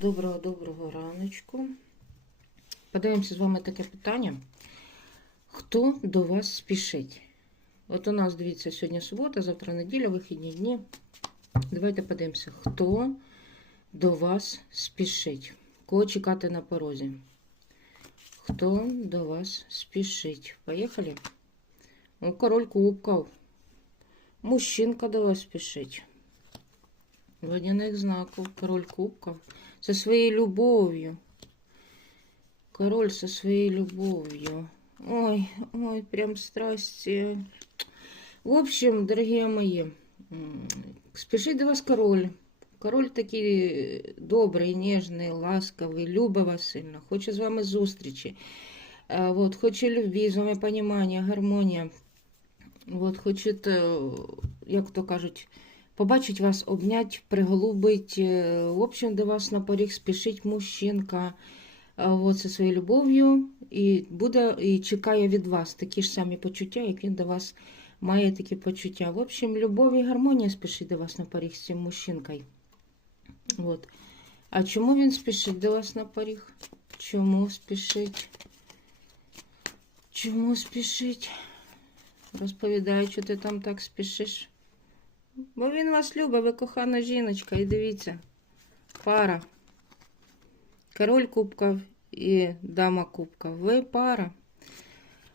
Доброго доброго раночку. Подивимося з вами таке питання. Хто до вас спішить? От у нас, дивіться, сьогодні субота, завтра неділя, вихідні дні. Давайте подивимося, хто до вас спішить. Кого чекати на порозі? Хто до вас спішить? Поїхали? О, король кубков. Мужчинка до вас спішить. Водяних знаків, король кубков. Со своей любовью. Король со своей любовью. Ой, ой, прям страсти. В общем, дорогие мои, м, спешить до вас король. Король такий добрий, ніжний, ласковий, любить вас сильно, хоче з вами зустрічі. Вот, хоче любві, з вами понімання, гармонія. Вот, хоче, е, як то кажуть, побачить вас, обнять, приголубить. Е, В общем, до вас на поріг спішить мужчинка е, зі своєю любов'ю і буде і чекає від вас такі ж самі почуття, як він до вас має такі почуття. В общем, любов і гармонія спішить до вас на поріг з цим мужчинкою. От. А чому він спішить до вас на поріг? Чому спішить? Чому спішить? Розповідаю, що ти там так спішиш. Бо він вас любить, ви кохана жіночка, і дивіться. Пара. Король кубків і дама кубків. Ви пара.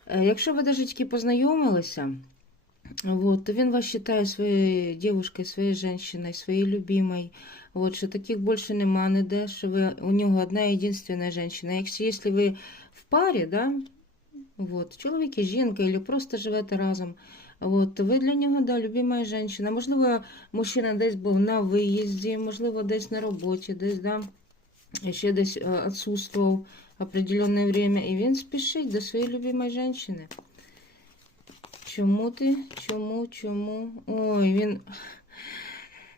Е, Якщо ви тільки познайомилися, вот, то він вас вважає своєю дівчинкою, своєю жінкою, своєю любимою. Вот, що таких більше нема ніде, що ви у нього одна єдинственна жінка. Якщо ви в парі, да, вот, чоловік і жінка, або просто живете разом, От, ви для нього, да, любима жінка. Можливо, мужчина десь був на виїзді, можливо, десь на роботі, десь, да, ще десь е, відсутствував определенне время, і він спішить до своєї любимої жінки. Чому ти? Чому, чому? Ой, він.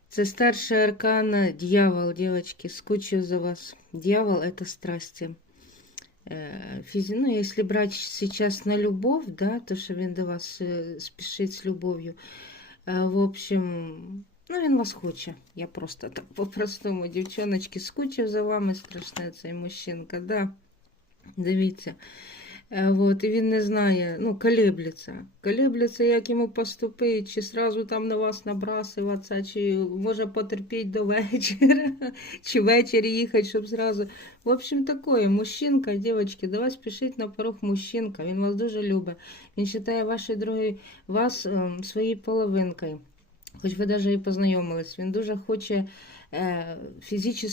Це старший аркан, дьявол, девочки, скучив за вас. Дьявол – это страсти. Э. Ну, если брать сейчас на любовь, да, то, що він до вас е, спішить з любов'ю. Е, В общем, ну, він вас хоче. Я просто так по-простому, дівчоночки, скучив за вами страшне цей мужчинка, да. Дивіться. Е, Вот, і він не знає, ну, колеблеться. Колеблеться, як йому поступити, чи сразу там на вас набрасуватися, чи може потерпіти до вечора, чи ввечері їхати, щоб зразу. В общем, такое, мужчинка, дівчатки, до вас спішить на порог мужчинка, він вас дуже любить. Він вважає вашою другою, вас ем, своєю половинкою. Хоч ви навіть і познайомились, він дуже хоче е, фізично